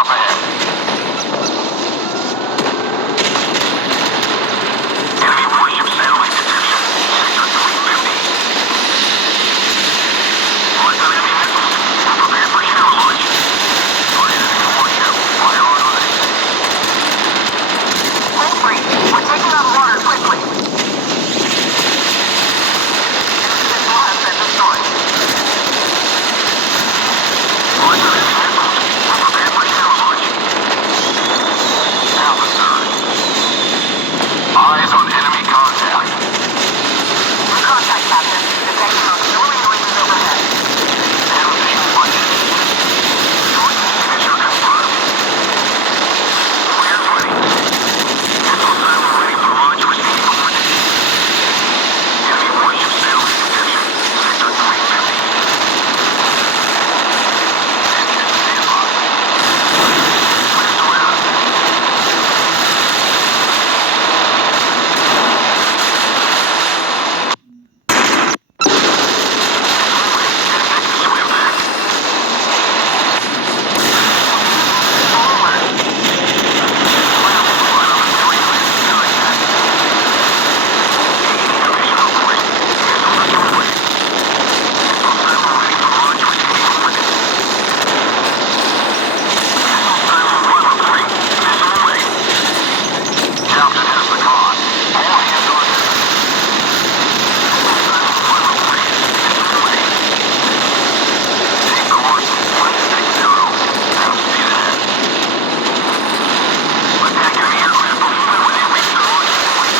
half ahead. Enemy warship satellite detection. Sector 350. Launch on enemy missiles. We're prepared for shadow launch. Target enemy warship. Fire on sight. Hold free. We're taking on water quickly. Missile has been destroyed. Launch on enemy missiles. We're prepared for shadow launch. Alpha, sir. Eyes on enemy contact. New contact, Captain. Detecting auxiliary noises overhead. Transmission funded. Joint signature confirmed. Flares ready. Missile silo ready for launch. Receiving coordinates. Enemy warship satellite detection. Sector 350. Engine standby. Clear to land. Swim back. Forward. Fire on 3 minutes contact. Commission reporting. Missile destroyed. Missile silo ready for launch. Receiving coordinates. Missile silo 103. Missile away. Captain has the con. All hands on deck. Missile silo 103. Missile away. Take course 160. Half speed ahead. Attack enemy aircraft before when they reach their launch point.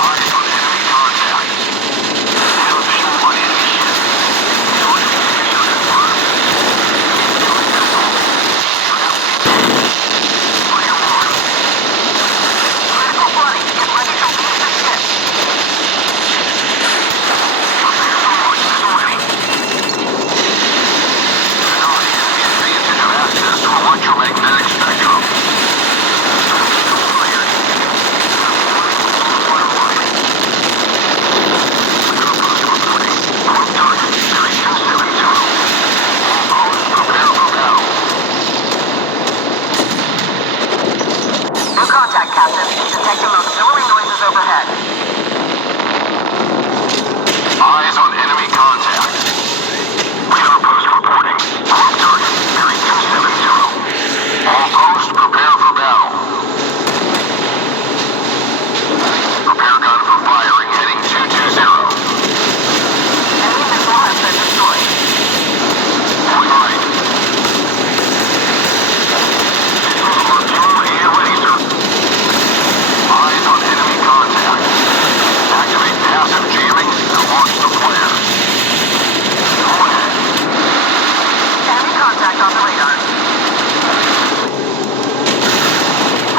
Eyes on enemy contact. Television on enemy ship. Joint signature confirmed. Joint missile. Trap. Fire one. Critical flooding. Get ready to leave the ship. Prepare for launch. Missile ready. Deny enemy advantage of access to electromagnetic spectrum. Torpedo fired. Fire line. Outpost reporting. Group target 3270. All posts prepare for battle. New contact, Captain. Detecting auxiliary noises overhead. Eyes on enemy contact. Radar post reporting. Group target 3270. All posts prepare for battle. Prepare gun for firing. Heading 220. Enemy missile has been destroyed. Point right. Missiles are fuel and ready, sir. Eyes on enemy contact. Activate passive jamming and launch the flare. Go ahead. Enemy contact on the radar.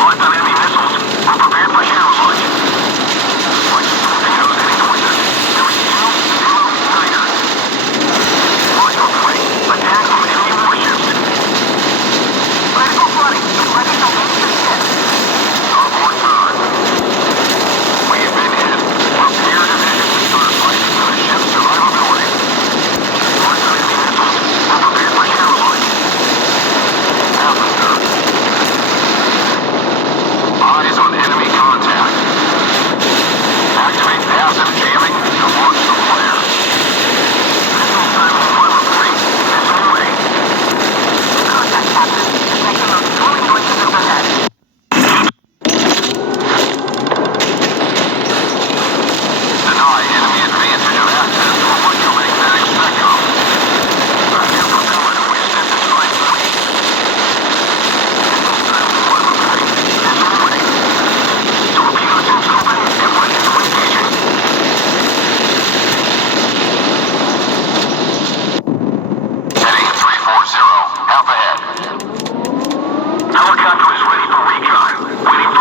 Launch on enemy missiles. We're prepared for shadow launch. Watch torpedoes heading towards us. 3209er. Launch reporting. Attack from enemy warships. Critical flooding. Get ready to leave the ship. Starboard turn. We have been hit. Repair division to start fighting for the ship's survivability. Launch on enemy missiles. We're prepared for shadow launch. Alpha, sir. Eyes on enemy contact. Activate passive jamming to launch the flare. Missile silo 103. Missile away. New contact, Captain. Detecting auxiliary noises overhead. Deny enemy advantage of access to electromagnetic spectrum. Back your propeller to extend the strike point. Missile silo 103. Missile away. Torpedo tubes open and ready for engaging. Heading 340. Half ahead. Helicopter is ready for recon. Waiting for